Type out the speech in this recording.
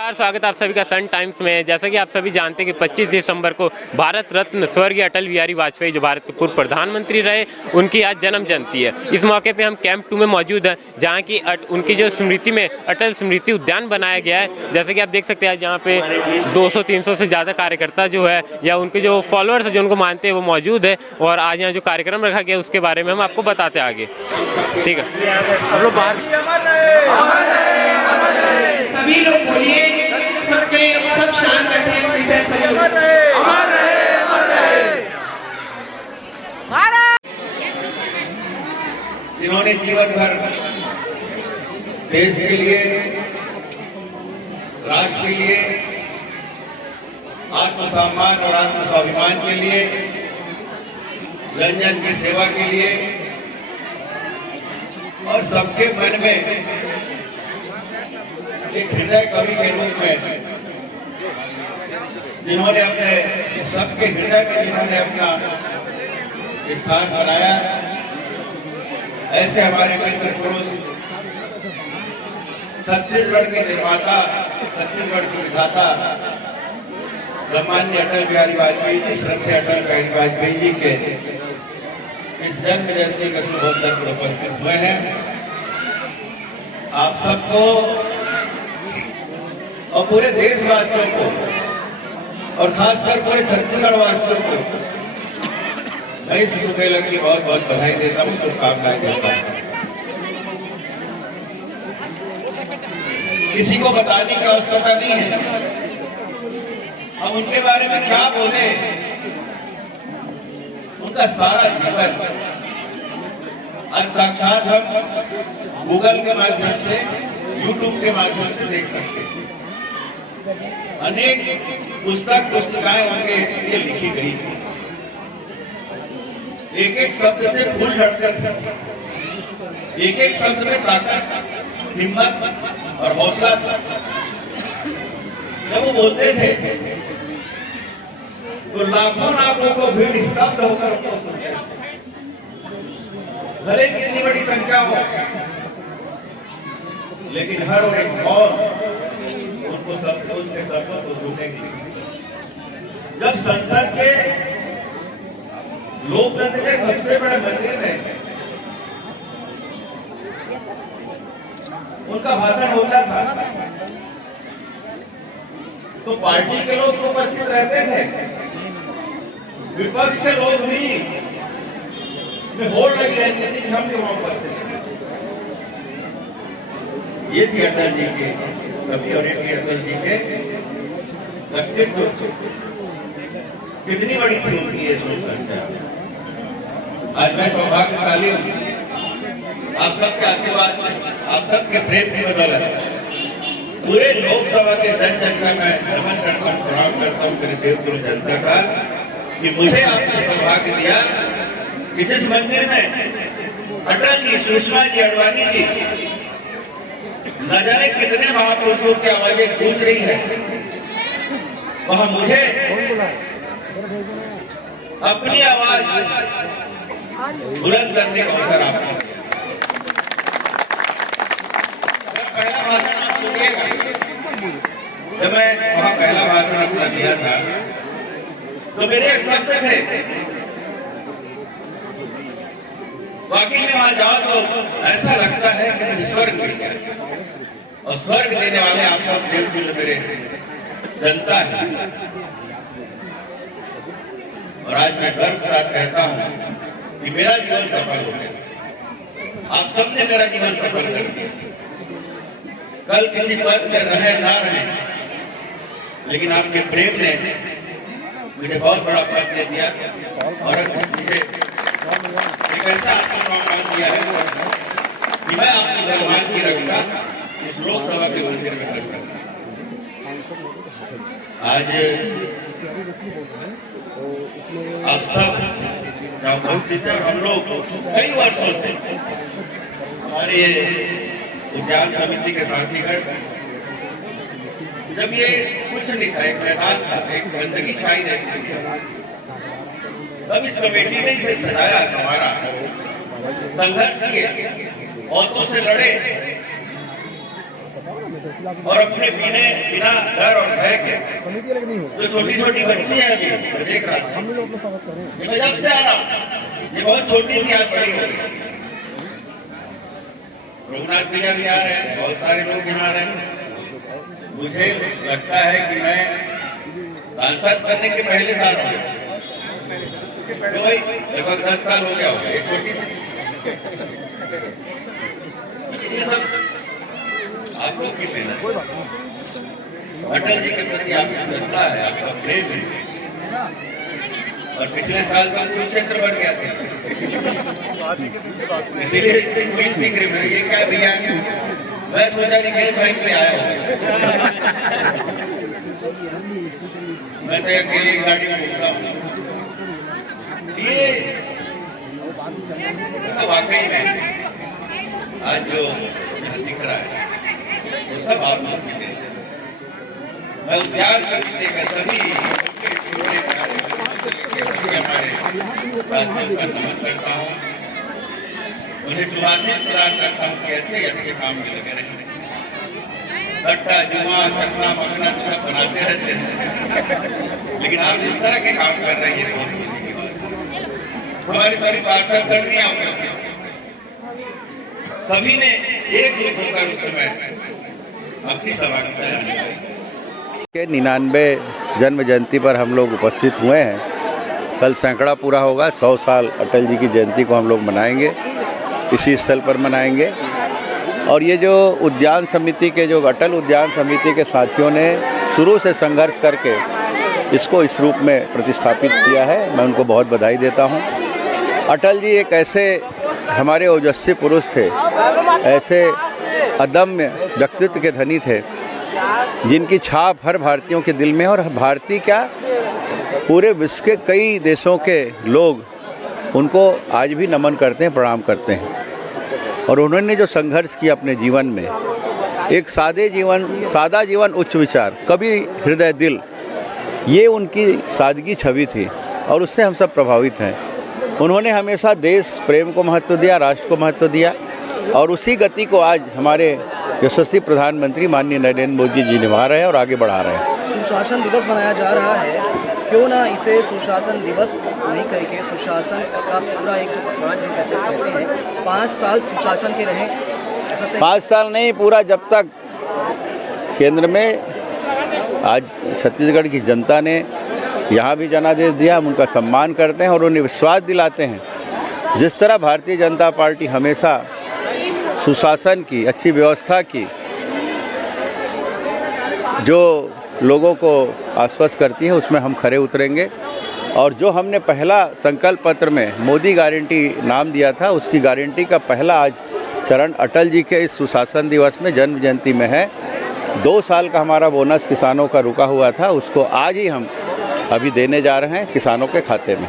स्वागत आप सभी का सन टाइम्स में। जैसा कि आप सभी जानते हैं कि 25 दिसंबर को भारत रत्न स्वर्गीय अटल बिहारी वाजपेयी जो भारत के पूर्व प्रधानमंत्री रहे, उनकी आज जन्म जयंती है। इस मौके पे हम कैंप 2 में मौजूद हैं, जहां की उनकी जो स्मृति में अटल स्मृति उद्यान बनाया गया है। जैसे कि आप देख सकते हैं यहाँ पे 200-300 से ज़्यादा कार्यकर्ता जो है या उनके जो फॉलोअर्स जो उनको मानते हैं वो मौजूद है। और आज यहाँ जो कार्यक्रम रखा गया उसके बारे में हम आपको बताते हैं आगे। ठीक है, हम लोग बाहर सभी लोग बोलिए, सब शांत बैठे। जिन्होंने जीवन भर देश के लिए, राष्ट्र के लिए, आत्मसम्मान और आत्मस्वाभिमान के लिए, जन जन की सेवा के लिए और सबके मन में एक हृदय कवि के रूप में जिन्होंने अपने सबके हृदय में जिन्होंने अपना स्थान बनाया, ऐसे हमारे मित्र पुरुष छत्तीसगढ़ के निर्माता, छत्तीसगढ़ के विधाता सम्माननीय अटल बिहारी वाजपेयी जी, श्रद्धेय अटल बिहारी वाजपेयी जी के इस जन्म जयंती के शुभ अवसर पर उपस्थित हुए हैं। आप सबको और पूरे देशवासियों को और खासकर पूरे छत्तीसगढ़ वासियों को मैं इस शुभ मेले की बहुत बहुत बधाई देता हूँ, शुभकामनाएं देता हूँ। किसी को बताने की आवश्यकता नहीं है, हम उनके बारे में क्या बोले। उनका सारा जीवन आज साक्षात हम गूगल के माध्यम से, यूट्यूब के माध्यम से देख सकते हैं। अनेक पुस्तिकाएं उनके लिए लिखी गई, एक एक शब्द से फूल झड़ते थे, एक एक शब्द में ताकत, हिम्मत और हौसला था। जब वो बोलते थे तो लाखों लाखों को भीड़ स्तब्ध होकर उनको सुनते थे। भले कितनी बड़ी संख्या हो, लेकिन हर और एक मौत उनको सब उनके सफर को सुनेगी। जब संसद के लोकतंत्र के सबसे बड़े मंदिर में उनका भाषण होता था तो पार्टी के लोग तो उपस्थित रहते थे, विपक्ष के लोग भी होड़ लगी रहती थी कि हम क्यों उपस्थित हैं। ये थी अटल जी के कभी और अटल जी के व्यक्तित्व। कितनी बड़ी थी उनकी ये सोच। आज मैं सौभाग्यशाली हूँ, आप सबके आशीर्वाद में, आप सबके प्रेम की बदौलत पूरे लोकसभा के जन जन का मैं नमन करता हूँ, प्रणाम करता हूँ मेरे देवगुरु जनता का, कि मुझे आपने सौभाग्य दिया कि जिस मंदिर में अटल जी, सुषमा जी, अडवाणी जी, न जाने कितने महापुरुषों की आवाजें गूंज रही है, वहां मुझे अपनी आवाज बुलंद करने का अवसर आपको। पहला भाषण आप सुनिएगा, जब मैं वहां पहला भाषण अपना दिया था तो मेरे एक शब्द थे, वाकई में वहां जाओ तो ऐसा लगता है कि मैं स्वर्ग मिल गया। और स्वर्ग देने वाले आप सब देश में मेरे जनता है। और आज मैं गर्व के साथ कहता हूं कि मेरा जीवन सफल हो गया। आप सबने मेरा जीवन सफल कर दिया। कल किसी पद में रहे ना रहे, लेकिन आपके प्रेम ने मुझे बहुत बड़ा पद दे दिया और मुझे एक ऐसा आत्मसम्मान दिया है कि मैं आपकी सम्मान की रखा इस लोकसभा के मंदिर में कर सकता। आज आप सब उपस्थित हैं, हम लोग कई वर्षों से हमारे उद्यान समिति के साथीगण, जब ये कुछ नहीं था, एक मैदान था, एक गंदगी छाई रहती थी, तब इस कमेटी ने इसे सजाया, संवारा, संघर्ष किए, औरतों से लड़े, और अपने बिना डर और भय के जो छोटी छोटी बच्ची है अभी मैं देख रहा हूँ, ये मैं जब से आ रहा हूँ, ये बहुत छोटी थी आज बड़ी हो गई। रघुनाथ भैया भी आ रहे हैं, बहुत सारे लोग यहाँ आ रहे हैं। मुझे लगता है कि मैं सांसद बनने के पहले साल हो गया, तो भाई लगभग 10 साल हो गया होगा। एक छोटी ये सब आप लोग की मेहनत, अटल जी के प्रति आपकी श्रद्धा है, आपका प्रेम है। और पिछले साल का कुरुक्षेत्र बन गया था, इसीलिए दिख रही है ये क्या भैया। मैं सोचा निकेश भाई से आया हूँ, मैं तो अकेली गाड़ी में घूमता हूँ। ये वाकई में आज जो दिख रहा है वो सब आप लोग की देन है। मैं उद्यान करके लेकर सभी हमारे साथियों का नमन करता हूँ, उन्हें शुभाशीष प्रदान करता हूँ कि ऐसे ऐसे काम में लगे रहें। कट्टा जुमा चकना मकना तो सब बनाते रहते हैं, लेकिन आप इस तरह के काम कर रहे हैं। हमारी सारी पार्षद कर्मियां सभी ने एक रूप होकर उस समय अपनी सभा के 99 जन्म जयंती पर हम लोग उपस्थित हुए हैं। कल सैकड़ा पूरा होगा, 100 साल अटल जी की जयंती को हम लोग मनाएंगे, इसी स्थल पर मनाएंगे। और ये जो उद्यान समिति के जो अटल उद्यान समिति के साथियों ने शुरू से संघर्ष करके इसको इस रूप में प्रतिस्थापित किया है, मैं उनको बहुत बधाई देता हूँ। अटल जी एक ऐसे हमारे ओजस्वी पुरुष थे, ऐसे अदम्य व्यक्तित्व के धनी थे जिनकी छाप हर भारतीयों के दिल में है। और भारतीय क्या, पूरे विश्व के कई देशों के लोग उनको आज भी नमन करते हैं, प्रणाम करते हैं। और उन्होंने जो संघर्ष किया अपने जीवन में, एक सादा जीवन उच्च विचार, कभी हृदय दिल, ये उनकी सादगी छवि थी और उससे हम सब प्रभावित हैं। उन्होंने हमेशा देश प्रेम को महत्व दिया, राष्ट्र को महत्व दिया, और उसी गति को आज हमारे यशस्वी प्रधानमंत्री माननीय नरेंद्र मोदी जी निभा रहे हैं और आगे बढ़ा रहे हैं। सुशासन दिवस मनाया जा रहा है, क्यों ना इसे सुशासन दिवस नहीं करके सुशासन का पूरा एक जो पखवाड़ा जिसे कैसे कहते हैं, 5 साल सुशासन के रहे, 5 साल नहीं, पूरा जब तक केंद्र में आज छत्तीसगढ़ की जनता ने यहाँ भी जनादेश दिया, हम उनका सम्मान करते हैं और उन्हें विश्वास दिलाते हैं। जिस तरह भारतीय जनता पार्टी हमेशा सुशासन की, अच्छी व्यवस्था की जो लोगों को आश्वस्त करती है, उसमें हम खरे उतरेंगे। और जो हमने पहला संकल्प पत्र में मोदी गारंटी नाम दिया था, उसकी गारंटी का पहला आज चरण अटल जी के इस सुशासन दिवस में, जन्म जयंती में है। 2 साल का हमारा बोनस किसानों का रुका हुआ था, उसको आज ही हम अभी देने जा रहे हैं किसानों के खाते में।